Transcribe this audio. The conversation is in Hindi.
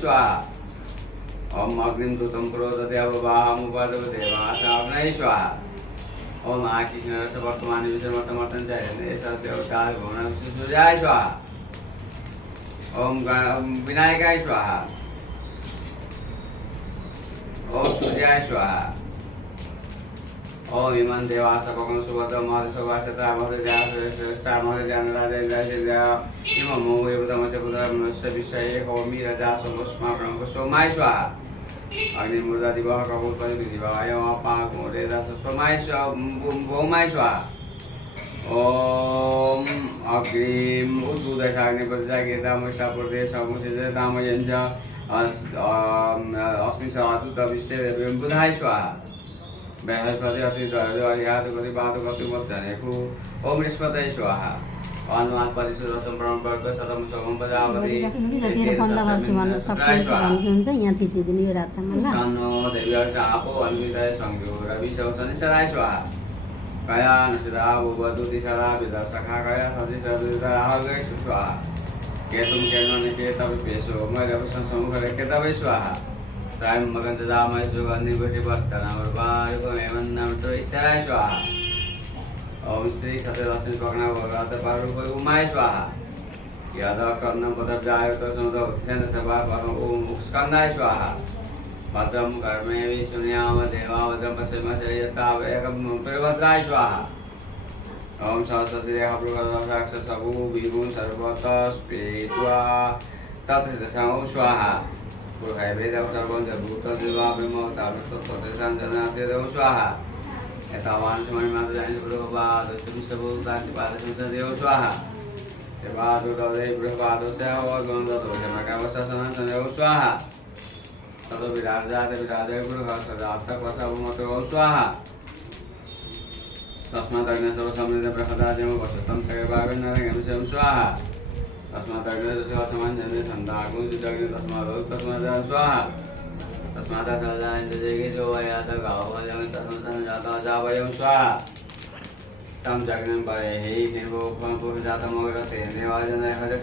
स्वाहा ओम अग्निम दूतम प्रोदते अववाहमुपादो देवासाग्नये स्वाहा ओम आकृष्ण रस वर्तमान विषमर्तमर्तन चाहिए देवता भुवन सुसूर्याय स्वाहा ओम विनायकाय स्वाहा ओम सूर्याय स्वाहा ओम इमं देवासकं सुभद्र मधुसवासता मधुजाश्रेष्ठा मधुजानराजय इमं मोहयुतमस्य पुत्रमस्य विषये होमि रजा सोमस्मा ब्रह्म सोमाय स्वाहा अग्निमूर्धा दिवः कपूर्पति विधिवाय अपाकुरे दास सोमाय भौमाय स्वाहा ओम अग्निम उद्बुधशाग्निप्रजागेतामशापुरदेशमुषितामयञ्च अस्मि साधुत विश्वे बुधाय स्वाहा बृहस्पति अति द्वारिहातुपति पातुकतिमत्तनेकु ओम बृहस्पतये स्वाहा अनुमान परिसुर सम्प्रण वर्ग शतम सोमम प्रजापति यहाँ थिचिदिनु यो रातमा ल सन्नो देव्यर्च आपो अन्वितय संज्ञो रविशौचनि सदाय स्वाहा कया नसदा भूवतु दिशा विदा सखा कया सदिशा हर्गै स्वाहा केतुम केनो केतव पेशो मैरव संसमुखरे केतव स्वाहा प्रायं मगन्त दामय सुगन्धि गुटि वर्तन वर्वायुको एवन्नम तो ईश्वराय स्वाहा ओम श्री सत्यलक्ष्मी पकना भगवत पारुको उमाय स्वाहा यदा कर्ण पदजाय तो समुद्र उत्सेन सभा परम ओम स्कंदाय स्वाहा भद्रम कर्मे विष्णुयाम देवा भद्रम पश्चिम यथा एकम प्रभद्राय स्वाहा ओम सरस्वती देह प्रभद्राक्ष सबु विभुं सर्वतः स्पीत्वा तत्सिद्धं ओम स्वाहा पुरुषाय वेदं सर्वं च भूतदेवा ब्रह्मोतावृत्तोत्तरसञ्जनाते ओम स्वाहा एतावान् समयमात्रं प्रभुपाद विश्वभूतान्तिपादसंसदेव स्वाहा देवादुर्गदे बृहपादस्य ओगन्धदोषमकावससनन्तदेव स्वाहा ततो विराजाते विराजय गुरुहसदार्थकवसवमतो स्वाहा तस्मादग्ने सर्वसमृद्ध बृहदादेव वसतं सगभावेन्नरङ्गं स्वाहा तस्मादग्ने सर्वसमञ्जने सन्दागुंसिदग्ने तस्मादग्ने स्वाहा तस्मादग्ने जो वयातगावयं तस्मादजाता जावयं स्वाहा तम जग्नं परे हि देवो फलपुरुषजातमग्रते देवाजनय